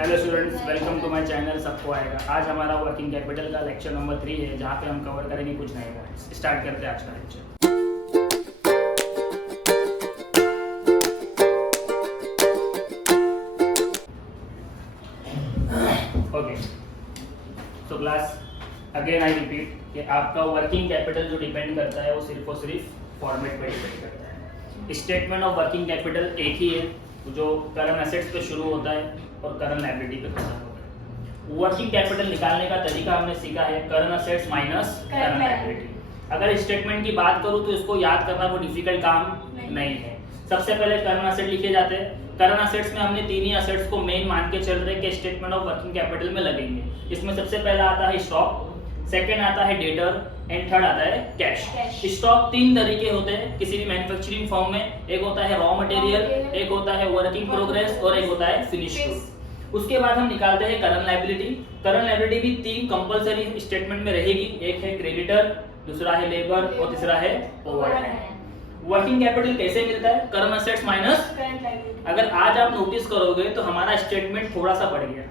Hello students, welcome to my channel. सबको आएगा। आज हमारा वर्किंग कैपिटल का लेक्चर नंबर 3 है, जहाँ पे हम कवर करेंगे कुछ नए पॉइंट्स। स्टार्ट करते हैं आज का lecture. Okay, so class, again I repeat कि आपका वर्किंग कैपिटल जो डिपेंड करता है वो सिर्फ और सिर्फ फॉर्मेट पे डिपेंड करता है। स्टेटमेंट ऑफ वर्किंग कैपिटल एक ही है, जो करंट एसेट्स पे शुरू होता है और करंट लायबिलिटी पे खत्म होता है। वर्किंग कैपिटल निकालने का तरीका हमने सीखा है, current assets minus current liability. अगर स्टेटमेंट की बात करूँ तो इसको याद करना कोई डिफिकल्ट काम नहीं है। सबसे पहले करंट एसेट लिखे जाते हैं। करंट एसेट्स में हमने तीन ही एसेट्स को मेन मान के चल रहे हैं कि स्टेटमेंट ऑफ वर्किंग कैपिटल में लगेंगे। इसमें सबसे पहला आता है स्टॉक, सेकंड आता है डेटर एंड थर्ड आता है कैश। स्टॉक तीन तरीके होते हैं किसी भी मैन्युफैक्चरिंग फर्म में। एक होता है रॉ मटेरियल, एक होता है वर्क इन प्रोग्रेस और एक होता है फिनिश गुड। उसके बाद हम निकालते हैं करंट लायबिलिटी। करंट लायबिलिटी भी तीन कंपलसरी स्टेटमेंट में रहेगी। एक है क्रेडिटर, दूसरा है लेबर और तीसरा है ओवरहेड। वर्किंग कैपिटल कैसे मिलता है? Current assets minus current liability. अगर आज आप नोटिस करोगे तो हमारा स्टेटमेंट थोड़ा सा बढ़ गया।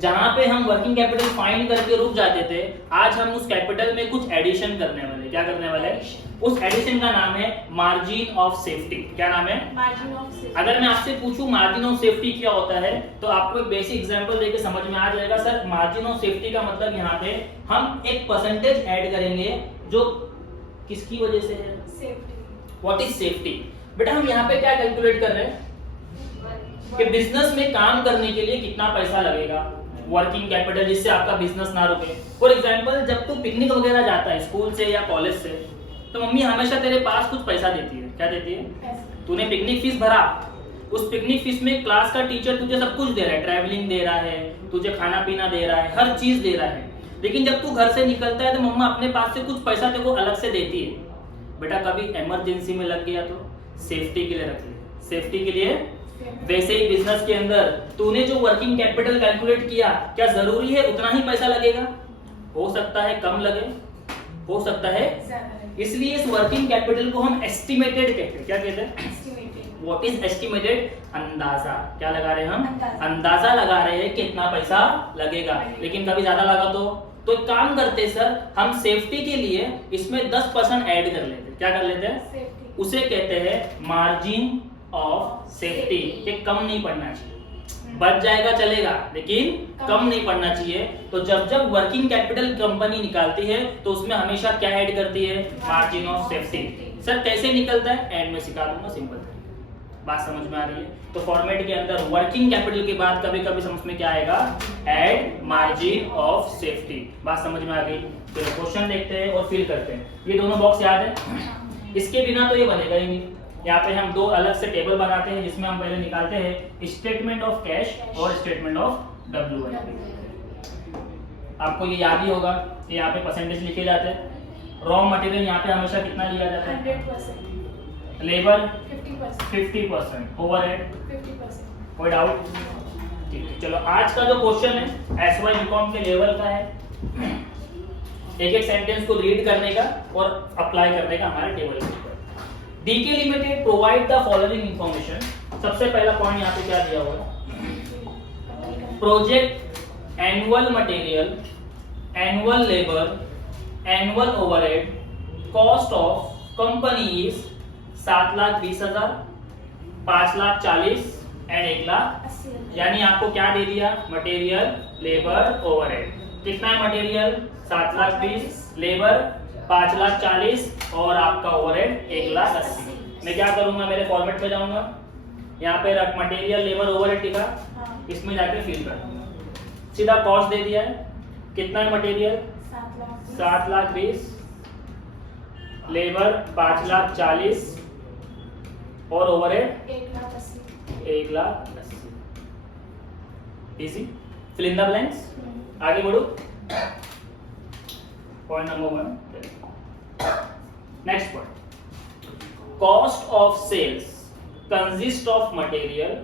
जहां पे हम वर्किंग कैपिटल फाइंड करके रुक जाते थे, आज हम उस कैपिटल में कुछ एडिशन करने वाले। क्या करने वाले? उस एडिशन का नाम है मार्जिन ऑफ सेफ्टी। क्या नाम है? Margin of safety. अगर मैं आपसे पूछूं मार्जिन ऑफ सेफ्टी क्या होता है, तो आपको एक बेसिक एग्जांपल देके समझ में आ जाएगा। सर, मार्जिन ऑफ सेफ्टी का मतलब यहाँ पे हम एक परसेंटेज ऐड करेंगे जो किसकी वजह से है? सेफ्टी। What is safety? बेटा, हम यहाँ पे क्या कैलकुलेट कर रहे हैं कि बिजनेस में काम करने के लिए कितना पैसा लगेगा, वर्किंग कैपिटल, जिससे आपका बिजनेस ना रुके। फॉर एग्जांपल, जब तू पिकनिक वगैरह जाता है स्कूल से या कॉलेज से, तो मम्मी हमेशा तेरे पास कुछ पैसा देती है। क्या देती है? तूने पिकनिक फीस भरा, उस पिकनिक फीस में क्लास का टीचर तुझे सब कुछ दे रहा है, ट्रैवलिंग दे रहा है, तुझे खाना पीना दे रहा है, हर चीज दे रहा है। लेकिन जब तू घर से निकलता है तो मम्मा अपने पास से कुछ पैसा तेरे को अलग से देती है। बेटा, कभी इमरजेंसी में लग गया तो सेफ्टी के लिए रख ले, सेफ्टी के लिए। वैसे ही बिजनेस के अंदर तूने जो वर्किंग कैपिटल कैलकुलेट किया, क्या जरूरी है उतना ही पैसा लगेगा? हो सकता है कम लगे, हो सकता है। इसलिए इस वर्किंग कैपिटल को हम एस्टिमेटेड कहते हैं। क्या कहते हैं? What is estimated? अंदाजा। क्या लगा रहे हैं हम? अंदाजा लगा रहे हैं कितना पैसा लगेगा। लेकिन कभी ज्यादा लगा तो एक काम करते सर, हम सेफ्टी के लिए इसमें 10% ऐड कर लेते। क्या कर लेते हैं? उसे कहते हैं मार्जिन ऑफ सेफ्टी। ये कम नहीं पड़ना चाहिए, बच जाएगा चलेगा, लेकिन कम नहीं पड़ना चाहिए। तो जब वर्किंग कैपिटल कंपनी निकालती है तो उसमें हमेशा क्या ऐड करती है? Margin of safety. सर, कैसे निकलता है? एंड में सिखा दूंगा, सिंपल। बात समझ में आ रही है? तो फॉर्मेट के अंदर वर्किंग कैपिटल के बाद कभी कभी समझ में क्या आएगा? Add margin of safety. बात समझ में आ गई? चलो क्वेश्चन देखते हैं और फिल करते हैं। ये दोनों बॉक्स याद है? इसके बिना तो ये बनेगा ही नहीं। यहाँ पे हम दो अलग से टेबल बनाते हैं, जिसमें हम पहले निकालते हैं स्टेटमेंट ऑफ कैश और स्टेटमेंट ऑफ WIP। आपको ये याद ही होगा, यहाँ पे परसेंटेज लिखे जाते हैं। रॉ मटेरियल यहाँ पे हमेशा कितना लिया जाता है? 100%। लेबर 50%। ओवरहेड 50%। कोई डाउट? ठीक है, चलो आज का जो क्वेश्चन है SY बीकॉम के लेवल का है। एक एक सेंटेंस को रीड करने का और अप्लाई करने का हमारे टेबल के ऊपर। DK limited provide the following information. सबसे पहला पॉइंट यहाँ पे क्या दिया हुआ है? Project annual material, annual labour, annual overhead, cost of company is 7,20,000, 5,40,000 and 1,80,000। यानी आपको क्या दे दिया? Material, labour, overhead. कितना है मटेरियल? 7,20,000, लेबर 5,40,000 और आपका ओवरहेड 1,80,000। मैं क्या करूंगा? मेरे फॉर्मेट पे जाऊंगा, यहाँ पे रख मटेरियल, लेबर, ओवरहेड लिखा, इसमें जाके फिल कर दूंगा। सीधा कॉस्ट दे दिया है। कितना है मटेरियल? 7,20,000, लेबर 5,40,000 और overhead 1,80,000। Easy. Fill in the blanks. आगे बढ़ो। Point number 1। Next point, cost of sales consist of material,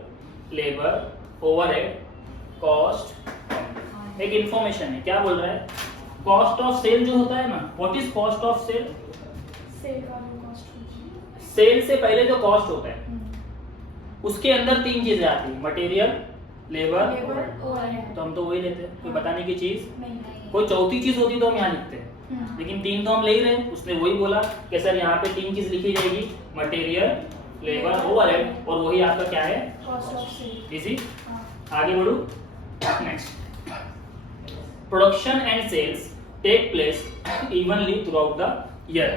labour, overhead, cost. एक इंफॉर्मेशन है, क्या बोल रहा है? कॉस्ट ऑफ सेल जो होता है ना, what is cost of sale? Sale से पहले जो कॉस्ट होता है उसके अंदर तीन चीजें आती है, मटेरियल, लेबर, ओवरहेड। तो हम तो वही लेते हैं, कोई बताने की चीज। नहीं। कोई चौथी चीज होती तो हम यहाँ लिखते हैं, लेकिन तीन तो हम ले ही रहे हैं। उसने वही बोला कि सर यहाँ पे तीन चीज लिखी जाएगी, मटेरियल, लेबर, ओवरहेड, और वही आपका क्या है, कॉस्ट ऑफ सेल। इजी। आगे बढ़ू, next, production and sales take place evenly throughout the year.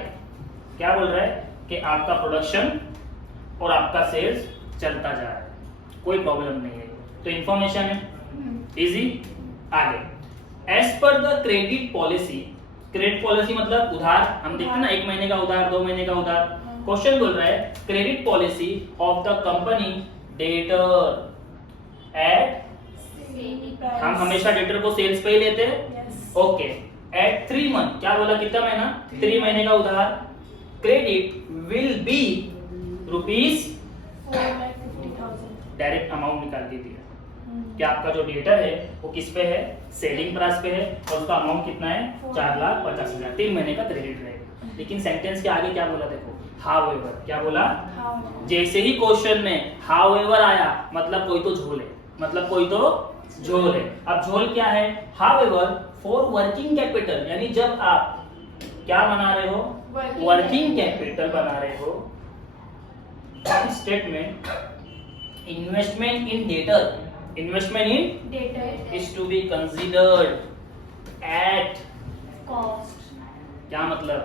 क्या बोल रहा है कि आपका प्रोडक्शन और आपका सेल्स चलता जा रहा है, कोई प्रॉब्लम नहीं है, तो इंफॉर्मेशन है, इजी। आगे, as per the credit policy, credit policy मतलब उधार, हम देखते हैं ना, 1 महीने का उधार, 2 महीने का उधार। क्वेश्चन बोल रहा है credit policy of the company debtor at, हम हमेशा डेटर को सेल्स पे ही लेते हैं, ओके, एट 3 मंथ, क्या बोला, कितना महीना, 3 महीने का उधार, credit will be rupees, 4,50,000। Direct amount निकाल दीजिए कि आपका जो डेटर है वो किस पे है, सेलिंग प्राइस पे है, और उसका अमाउंट कितना है, 4,50,000, 3 महीने का क्रेडिट रहेगा। लेकिन सेंटेंस के आगे क्या बोला, देखो, हाउएवर, क्या बोला, जैसे ही क्वेश्चन में हाउएवर आया, मतलब कोई तो झोल है, मतलब कोई तो झोल है। अब झोल क्या है, हाउएवर फॉर वर्किंग कैपिटल, यानी जब आप क्या बना रहे हो, वर्किंग कैपिटल बना रहे हो, statement, investment in debtor, investment in debtor is to be considered at, cost, क्या मतलब,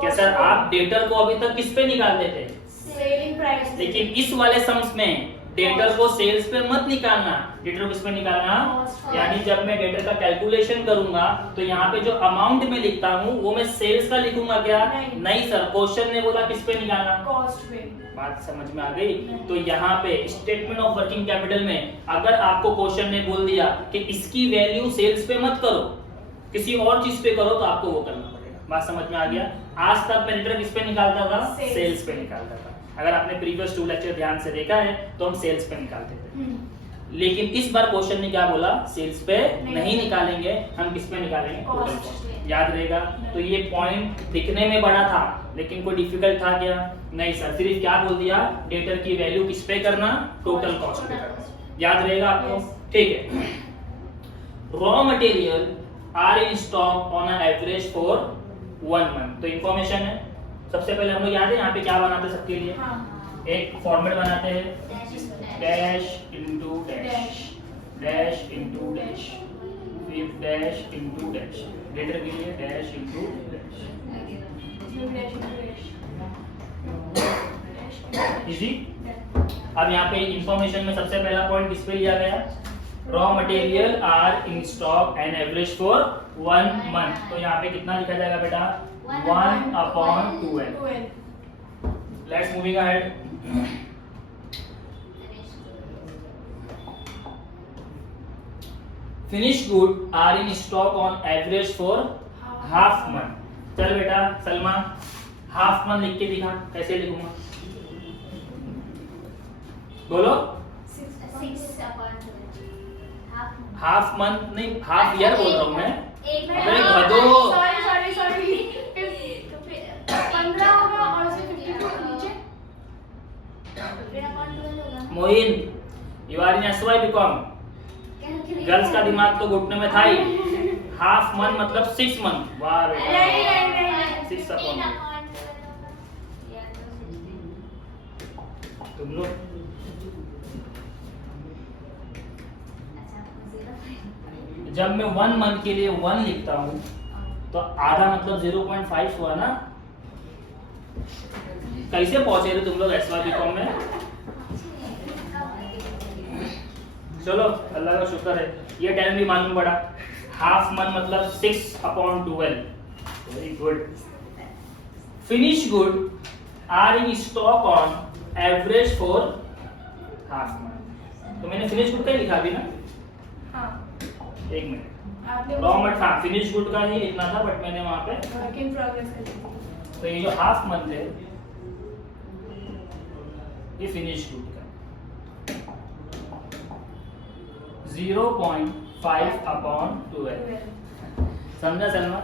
क्या सर आप डेटर को अभी तक किस पे निकालते थे, सेलिंग प्राइस, लेकिन इस वाले सम्स में डेटर को सेल्स पे मत निकालना, डेटर को किस पे निकालना, Cost। यानी जब मैं डेटर का कैलकुलेशन करूंगा तो यहाँ पे जो अमाउंट में लिखता हूँ वो मैं सेल्स का लिखूंगा क्या, नहीं सर, क्वेश्चन ने बोला किस पे निकालना, कॉस्ट पे। बात समझ में आ गई। तो यहाँ पे स्टेटमेंट ऑफ वर्किंग कैपिटल में अगर आपको क्वेश्चन ने बोल दिया कि इसकी वैल्यू सेल्स पे मत करो, किसी और चीज पे करो, तो आपको वो करना पड़ेगा। बात समझ में आ गया। आज तक मैं डेटर किस पे निकालता था, सेल्स पे निकालता था। अगर आपने प्रीवियस 2 लेक्चर ध्यान से देखा है तो हम सेल्स पे निकालते थे, लेकिन इस बार क्वेश्चन ने क्या बोला, सेल्स पे नहीं निकालेंगे, हम किस पे निकालेंगे, टोटल कॉस्ट। याद रहेगा। तो ये पॉइंट दिखने में बड़ा था लेकिन कोई डिफिकल्ट था क्या, नहीं सर, सिर्फ क्या बोल दिया, डेटर की वैल्यू किस पे करना, टोटल कॉस्ट पे करना। याद रहेगा आपको, ठीक है। Raw material are in stock on average for 1 month, तो इंफॉर्मेशन है। सबसे पहले हम लोग याद है यहाँ पे क्या बनाते हैं सबके लिए, एक फॉर्मेट बनाते हैं, dash into dash, dash into dash, फिर डैश इनटू डैश, डेटर के लिए डैश इनटू डैश, इजी। अब यहाँ पे इंफॉर्मेशन में सबसे पहला पॉइंट किस पे लिया गया, raw material are in stock and average for 1 month, तो यहाँ पे कितना लिखा जाएगा बेटा, 1/12। Let's moving ahead. Finish good are in stock on average for half month. चल बेटा सलमा, हाफ मंथ लिख के दिखा, कैसे लिखूंगा, बोलो। हाफ मंथ नहीं, हाफ ईयर बोल रहा हूँ मैं। अरे भदो, सॉरी 15 होगा और से 52 नीचे। Moin, you are in SY BCom, girls का दिमाग तो घुटने में था ही। हाफ मंथ मतलब 6 मंथ, वाह बेटा, 6 अपॉन, तुम लोग जब मैं 1 मंथ के लिए 1 लिखता हूँ तो आधा मतलब 0.5 हुआ ना। कैसे पहुंचे थे तुम लोग एसवाई बीकॉम में, चलो अल्लाह का शुक्र है, ये टाइम भी मालूम पड़ा। हाफ मंथ मतलब 6/12, very good. Finish good are in stock on average for half month, तो मैंने फिनिश गुड का ही लिखा भी ना। हाँ, एक मिनट, रॉ मट, हाँ फिनिश गुड का ही लिखना था, बट मैंने वहां पे वर्क इन प्रोग्रेस कर दी। तो ये जो हाफ मंथ है ये फिनिश गुड का 0.5/12, समझा सलमा?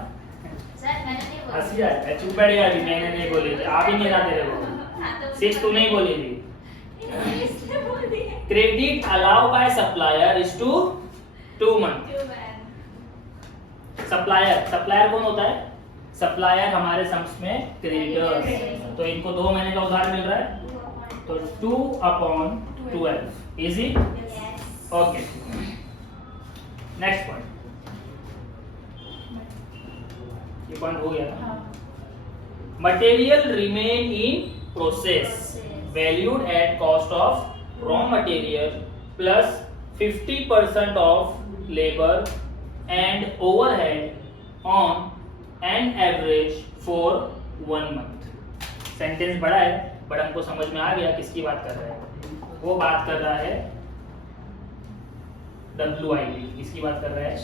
हंसी आ रहा है, चुप बैठ गया, मैंने नहीं बोली थी, आप ही नहीं जाते रहे, 6 तू नहीं बोली थी। Credit allow by supplier is to 2 month. Supplier कौन होता है? सप्लायर हमारे सम्स में क्रेडिटर्स। तो इनको 2 महीने का उधार मिल रहा है, तो 2/12 इजी। ओके, नेक्स्ट पॉइंट, ये पॉइंट हो गया ना। Material remain in process valued at cost of raw material plus 50% of labour and overhead on an average for 1 month. Sentence बड़ा है बट हमको समझ में आ गया किसकी बात कर रहा है। वो बात कर रहा है WIP। किसकी बात कर रहा है?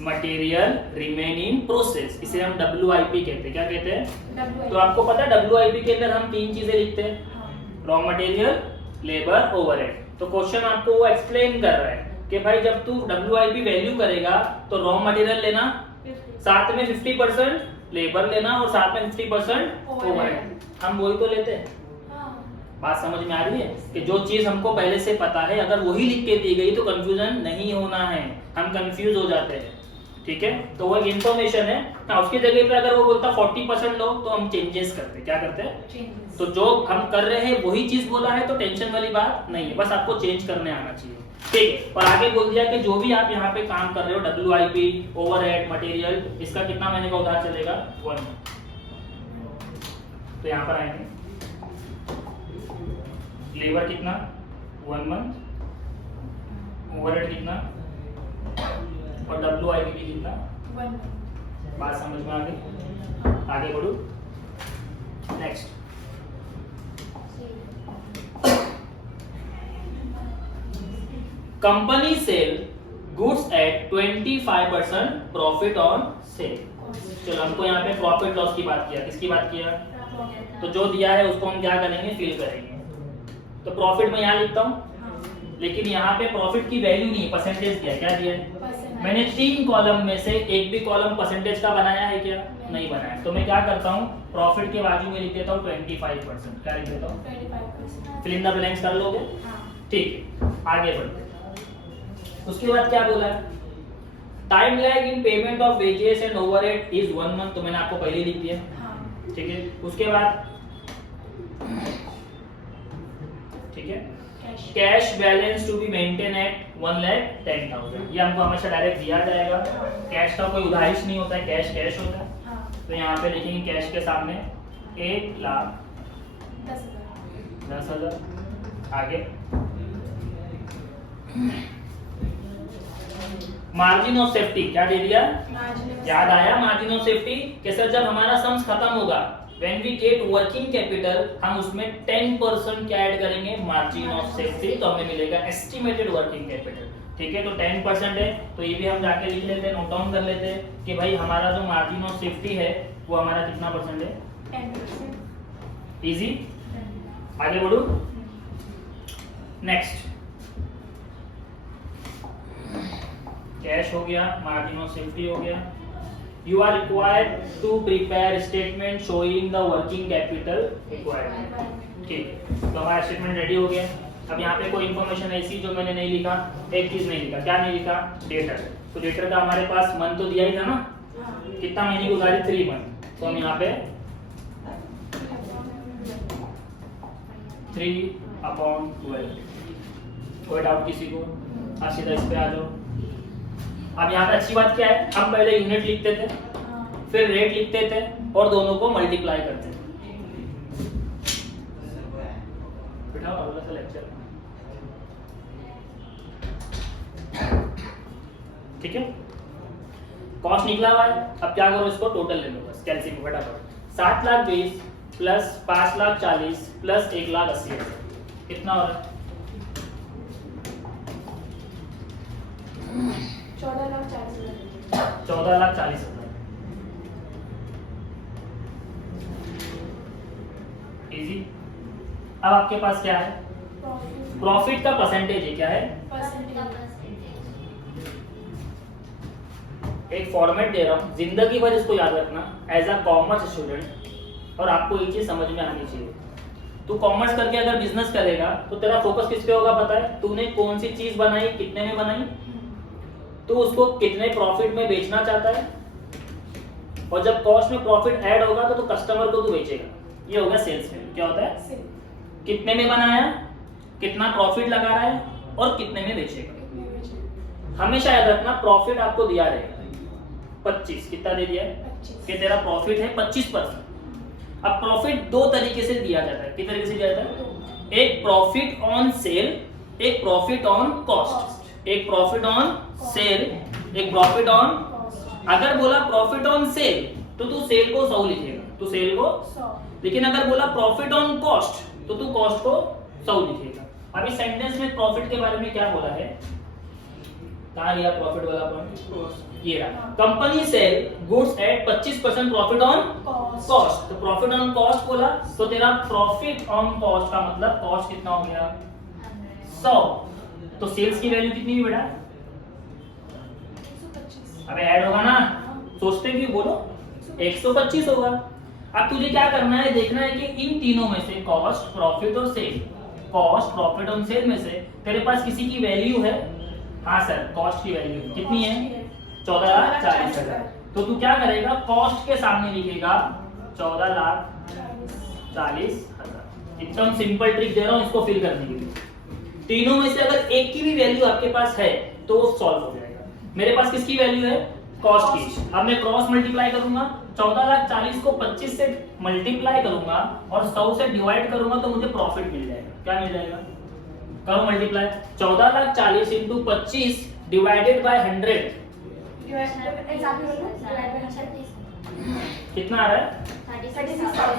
मटेरियल रिमेन इन प्रोसेस, इसे हम WIP कहते हैं। क्या कहते हैं? तो आपको पता है WIP के अंदर हम 3 चीजें लिखते हैं, रॉ मटेरियल, लेबर, ओवरहेड। तो क्वेश्चन आपको वो एक्सप्लेन कर रहा है कि भाई जब तू WIP वैल्यू करेगा तो रॉ मटेरियल लेना, साथ में 50% लेबर लेना और साथ में 50% ओवरहेड। हम वही तो लेते हैं। बात समझ में आ रही है कि जो चीज हमको पहले से पता है अगर वही लिख के दी गई तो कंफ्यूजन नहीं होना है, हम कंफ्यूज हो जाते हैं। ठीक है, तो वो इन्फॉर्मेशन है। हाँ, उसकी जगह पे अगर वो बोलता 40% लो तो हम चेंजेस करते हैं। क्या करते हैं? तो जो हम कर रहे हैं वही चीज बोला है तो टेंशन वाली बात नहीं है, बस आपको चेंज करने आना चाहिए। ठीक है, और आगे बोल दिया कि जो भी आप यहाँ पे काम कर रहे हो WIP, ओवरहेड, मटेरियल, इसका कितना महीने का उधार चलेगा? 1 मंथ। तो यहाँ पर आएंगे, लेबर कितना? 1 मंथ, ओवरहेड कितना और WIP भी कितना? 1 मंथ। बात समझ में आ गई? आगे बढ़ो, next. Company sell goods at 25% profit on sale. चलो, हमको यहाँ पे प्रॉफिट लॉस की बात किया। किसकी बात किया? तो जो दिया है उसको हम क्या करेंगे? फिल करेंगे। तो प्रॉफिट में यहाँ लिखता हूँ, लेकिन यहाँ पे प्रॉफिट की वैल्यू नहीं, परसेंटेज दिया। क्या दिया है? मैंने 3 कॉलम में से एक भी कॉलम परसेंटेज का बनाया है क्या? नहीं बनाया। तो मैं क्या करता हूँ, प्रॉफिट के बाजू में लिख देता हूँ 25%। क्या लिख देता हूँ? 25%। फिल इन द ब्लैंक्स कर लोगे? ठीक है, आगे बढ़ते हैं। उसके बाद क्या बोला है? Time lag in payment of wages and overhead is 1 month. तो मैंने आपको पहले ही लिख दिया। ठीक है, उसके बाद ठीक है, cash balance to be maintain at 1,10,000। ये हमको हमेशा डायरेक्ट दिया जाएगा। कैश का कोई उधारिश नहीं होता है, कैश कैश होता है। तो यहाँ पे लिखेंगे कैश के सामने 1,10,000। आगे मार्जिन ऑफ सेफ्टी क्या दे दिया? याद आया मार्जिन ऑफ सेफ्टी? कि सर जब हमारा सम्स खत्म होगा, when we get working capital, हम उसमें 10% क्या ऐड करेंगे? Margin of safety. तो हमें मिलेगा एस्टिमेटेड वर्किंग कैपिटल। ठीक है, तो 10% है, तो ये भी हम जाके लिख लेते हैं, नोट डाउन कर लेते हैं कि भाई हमारा जो मार्जिन ऑफ सेफ्टी है वो हमारा कितना परसेंट है? 10%। इजी। आगे बढ़ो, नेक्स्ट। कैश हो गया, मार्जिन ऑफ सेफ्टी हो गया। You are required to prepare statement showing the working capital required। ठीक है, तो हमारा स्टेटमेंट रेडी हो गया। अब यहाँ पे कोई इन्फॉर्मेशन ऐसी जो मैंने नहीं लिखा, एक चीज नहीं लिखा। क्या नहीं लिखा? डेटर। तो डेटर का हमारे पास मंथ तो दिया ही था ना, कितना महीने की उधारी? 3 मंथ। तो हम यहाँ पे 3/12। कोई डाउट किसी को? आप सीधा इस पे आ जाओ। अब यहाँ पे अच्छी बात क्या है, हम पहले यूनिट लिखते थे, फिर रेट लिखते थे और दोनों को मल्टीप्लाई करते थे। बिठाओ अगला सा लेक्चर। ठीक है, कॉस्ट निकला हुआ है। अब क्या करो, इसको टोटल ले लो, बस कैलकुलेट फटाफट। 7,20,000 प्लस 5,40,000 प्लस 1,80,000 कितना हो रहा है? 14,40,000। 14,40,000। इजी। अब आपके पास क्या है? प्रॉफिट का परसेंटेज है। क्या है? एक फॉर्मेट दे रहा हूँ, जिंदगी भर इसको याद रखना एज अ कॉमर्स स्टूडेंट, और आपको ये चीज समझ में आनी चाहिए। तू कॉमर्स करके अगर बिजनेस करेगा तो तेरा फोकस किस पे होगा पता है? तूने कौन सी चीज बनाई, कितने में बनाई, तू उसको कितने प्रॉफिट में बेचना चाहता है, और जब कॉस्ट में प्रॉफिट ऐड होगा तो कस्टमर को तू बेचेगा। ये हो गया सेल्स में। क्या होता है? कितने में बनाया, कितना प्रॉफिट लगा रहा है और कितने में बेचेगा। हमेशा याद रखना प्रॉफिट आपको दिया रहेगा 25। कितना दे दिया है? कि तेरा प्रॉफिट है 25%। अब प्रॉफिट दो तरीके से दिया जाता है। किस तरीके से दिया जाता है? एक प्रॉफिट ऑन सेल, एक प्रॉफिट ऑन कॉस्ट। एक प्रॉफिट ऑन सेल, एक प्रॉफिट ऑन। अगर बोला प्रॉफिट ऑन सेल तो तू सेल को 100 लिखेगा, तू सेल को 100। लेकिन अगर बोला प्रॉफिट ऑन कॉस्ट तो तू कॉस्ट को 100 लिखेगा। अभी सेंटेंस में प्रॉफिट के बारे में क्या बोला है? कहां गया प्रॉफिट वाला पॉइंट? ये रहा। Company sell goods at 25% profit on cost. तो प्रॉफिट ऑन कॉस्ट बोला तो तेरा प्रॉफिट ऑन कॉस्ट का मतलब कॉस्ट कितना हो गया? 100। तो सेल्स की वैल्यू कितनी हुई बेटा? 125। अबे ऐड होगा ना, सोचते क्यों? बोलो 125 होगा। अब तुझे क्या करना है? देखना है कि इन तीनों में से कॉस्ट, प्रॉफिट और सेल, कॉस्ट, प्रॉफिट और सेल में से तेरे पास किसी की वैल्यू है? हाँ सर, कॉस्ट की वैल्यू कितनी है? 14,40,000। तो तू क्या करेगा? कॉस्ट के सामने लिखेगा 14,40,000। एकदम सिंपल ट्रिक दे रहा हूं इसको फिल करने के लिए। तीनों में से अगर एक की भी वैल्यू आपके पास है तो वो सॉल्व हो जाएगा। मेरे पास किसकी वैल्यू है? कॉस्ट की। अब मैं क्रॉस मल्टीप्लाई करूंगा, 14,40,000 को 25 से मल्टीप्लाई करूंगा और 100 से डिवाइड करूंगा तो मुझे प्रॉफिट मिल जाएगा। क्या मिल जाएगा? करो मल्टीप्लाई। 14,40,000 इंटू 25 डिवाइडेड बाय 100 कितना आ रहा है? 36,000।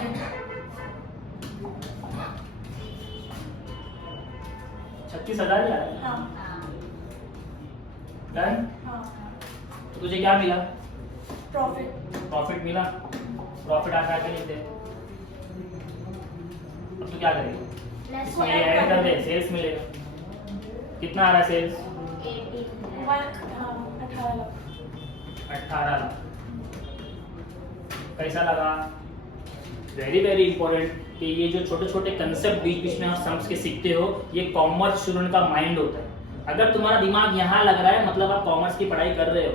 36,000 ही आ रहा है। हाँ। डन। हाँ। तो तुझे क्या मिला? प्रॉफिट मिला। प्रॉफिट आकर के लिख दे। अब तू क्या करेगा? इसमें ये ऐड कर दे, सेल्स मिलेगा। कितना आ रहा है सेल्स? 18 लाख। कैसा लगा? वेरी वेरी इंपॉर्टेंट कि ये जो छोटे छोटे कंसेप्ट बीच बीच में आप समझ के सीखते हो, ये कॉमर्स स्टूडेंट का माइंड होता है। अगर तुम्हारा दिमाग यहाँ लग रहा है मतलब आप कॉमर्स की पढ़ाई कर रहे हो,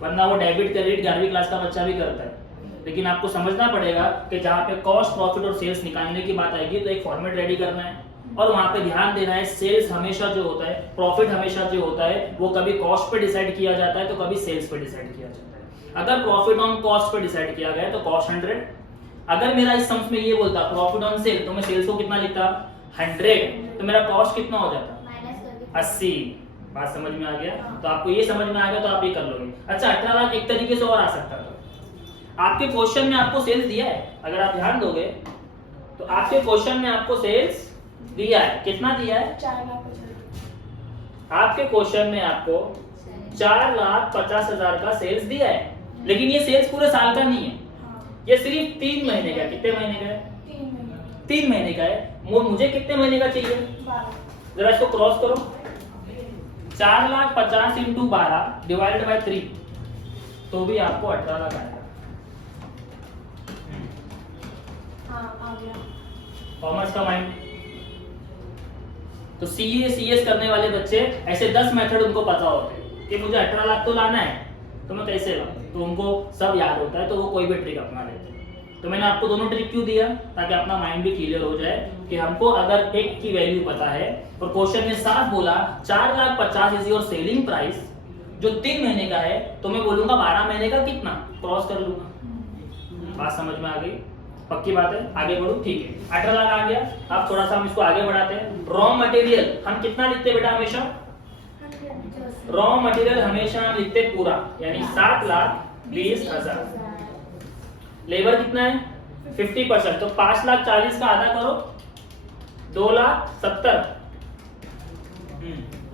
वरना वो डेबिट क्रेडिट 11वीं क्लास का बच्चा भी करता है। लेकिन आपको समझना पड़ेगा कि जहाँ पे कॉस्ट, प्रॉफिट और सेल्स निकालने की बात आएगी तो एक फॉर्मेट रेडी करना है और वहाँ पे ध्यान देना है सेल्स हमेशा जो होता है, प्रॉफिट हमेशा जो होता है वो कभी कॉस्ट पे डिसाइड किया जाता है तो कभी सेल्स पे डिसाइड किया जाता है। अगर प्रॉफिट ऑन कॉस्ट पे डिसाइड किया गया तो कॉस्ट 100। अगर मेरा इस सम्स में ये बोलता प्रॉफिट ऑन सेल तो मैं सेल्स को कितना लिखता? 100। तो मेरा कॉस्ट कितना हो जाता? 80। बात समझ में आ गया? तो आपको ये समझ में आ गया तो आप ये कर लोगे। अच्छा 18 लाख एक तरीके से और आ सकता था। आपके क्वेश्चन में आपको सेल्स दिया है, अगर आप ध्यान दोगे तो आपके क्वेश्चन में आपको सेल्स दिया है। कितना दिया है? 4 लाख। आपके क्वेश्चन में आपको 4,50,000 का सेल्स दिया है, लेकिन ये सेल्स पूरे साल का नहीं है, ये सिर्फ 3 महीने का। कितने महीने का है? 3 महीने का है। मुझे कितने महीने का चाहिए? 12। जरा इसको क्रॉस करो। 4,50,000 इंटू 12 डिवाइडेड बाय 3 तो भी आपको 18 लाख आएगा। कॉमर्स का माइंड। तो सीए सीएस करने वाले बच्चे ऐसे 10 मेथड उनको पता होते हैं कि मुझे 18 लाख तो लाना है तो मैं कैसे लाऊं, तो उनको सब याद होता है तो वो कोई भी ट्रिक अपना लेते हैं। तो मैंने आपको दोनों ट्रिक क्यों दिया? ताकि अपना माइंड भी क्लियर हो जाए कि हमको अगर एक की वैल्यू पता है और क्वेश्चन में साफ बोला 4,50,000 इज योर सेलिंग प्राइस जो 3 महीने का है तो मैं बोलूंगा 12 महीने का कितना, क्रॉस कर लूंगा। बात समझ में आ गई? पक्की बात है? आगे बढ़ो। ठीक है 18 लाख आ गया। अब थोड़ा सा हम इसको आगे बढ़ाते हैं। रॉ मटेरियल हम कितना लिखते हैं बेटा? हमेशा रॉ मटेरियल हमेशा हम लिखते पूरा, यानी 7,20,000। लेबर कितना है? 50%। तो 5,40,000 का आधा करो 2,70,000।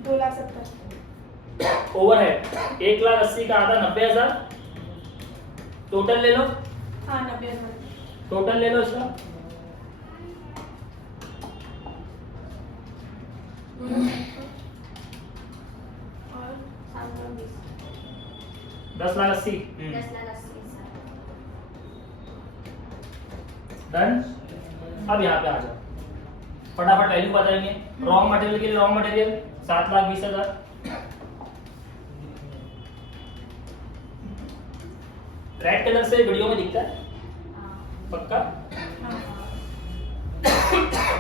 2,70,000। ओवरहेड 1,80,000 का आधा 90,000। टोटल ले लो। हाँ 90,000। टोटल ले लो इसका। और 7,20,000। 10,80,000। 10,80,000। डन। अब यहाँ पे आ जाओ। फटाफट वैल्यू बताएंगे। रॉ मटेरियल के लिए रॉ मटेरियल 7,20,000, रेड कलर से वीडियो में दिखता है पक्का।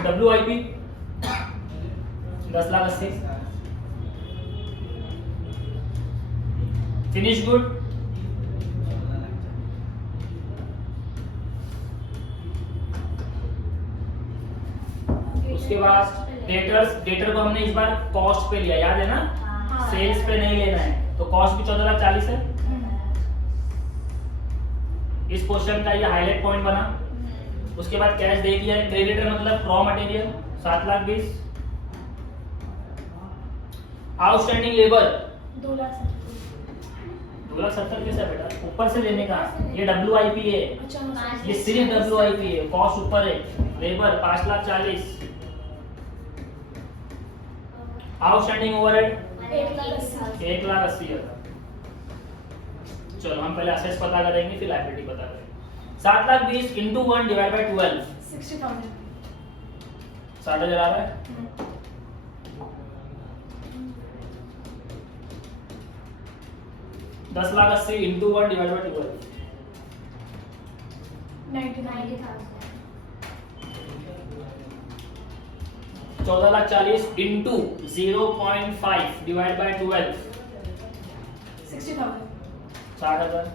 WIP 10,80,000, फिनिश गुड उसके बाद डेटर को हमने इस बार कॉस्ट पे लिया, याद है ना, सेल्स पे नहीं लेना है, तो कॉस्ट भी 14,40,000 है। इस क्वेश्चन का ये हाईलाइट पॉइंट बना। उसके बाद कैश दे दिया है, क्रेडिटर मतलब रॉ मटेरियल 7,20,000, आउटस्टैंडिंग लेबर 2,70,000 कैसे है बेटा, ऊपर से लेने का, ये WIP है, ये सिर्फ WIP है, कॉस्ट ऊपर है, लेबर 5,40,000, आउटस्टैंडिंग ओवरहेड 1,80,000। चलो हम पहले असेट्स पता करेंगे फिर लायबिलिटी पता करेंगे। 7,20,000 इंटू 1 डिवाइड बाय 12 60,000 60,000 आ रहा है। 10,80,000 into 1 divide by 12 90,000 14,40,000 into 0.5 divide by 12 60,000 60,000।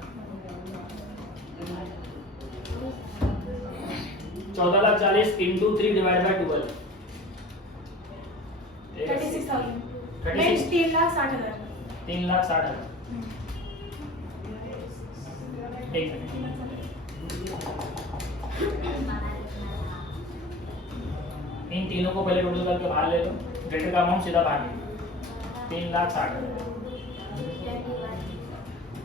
14,40,000 into 3 divide by 12 36,000 36 3,60,000 3,60,000। एक मिनट, इन तीनों को पहले टोटल करके बाहर ले लो, डेटर का अमाउंट सीधा बाहर ले लो, 3,60,000,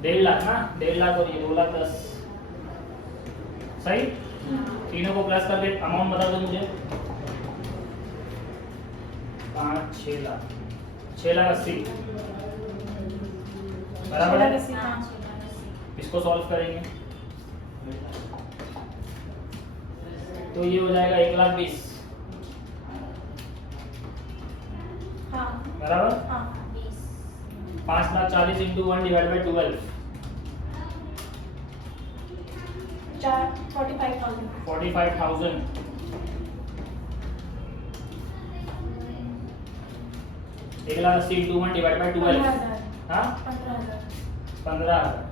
1.5 लाख ना, 1.5 लाख और ये 2,10,000 सही। तीनों को प्लस करके अमाउंट बता दो मुझे। 5-6 लाख, 6,80,000 बराबर है। इसको सॉल्व करेंगे तो ये हो जाएगा 1,20,000 हाँ बराबर। हाँ 5,40,000 इंटू 1 डिवाइड बाई 12 45,000 45,000। एक लाख 80 इंटू 1 डिवाइड बाई 12 हाँ 15,000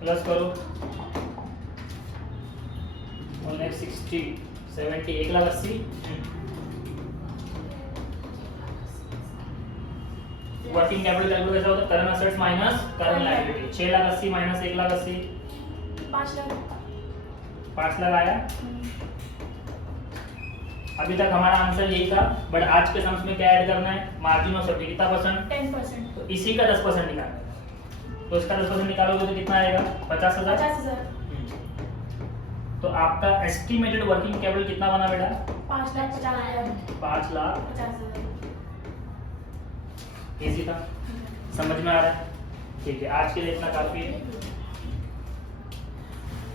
प्लस करो 1,60 70 1,80,000 वर्किंग कैपिटल कैलकुलेट कैसा होता है, current assets minus current liability. 6,80,000 minus 1,80,000 5 lakh आया। अभी तक हमारा आंसर यही था, बट आज के सम्स में क्या ऐड करना है, मार्जिन ऑफ सेफ्टी कितना परसेंट 10%। तो इसी का 10% निकालना है, तो इसका 10% निकालोगे तो कितना आएगा 50,000। 50,000 तो आपका एस्टिमेटेड वर्किंग कैपिटल कितना बना बेटा 5,50,000 5,50,000। इजी था, समझ में आ रहा है, ठीक है। आज के लिए इतना काफी है।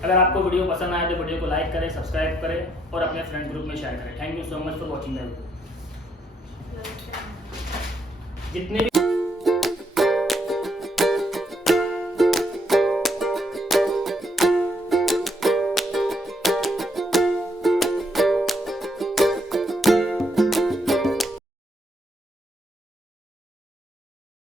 अगर आपको वीडियो पसंद आए तो वीडियो को लाइक करें, सब्सक्राइब करें और अपने फ्रेंड ग्रुप में शेयर करें। Thank you so much for watching the video. जितने भी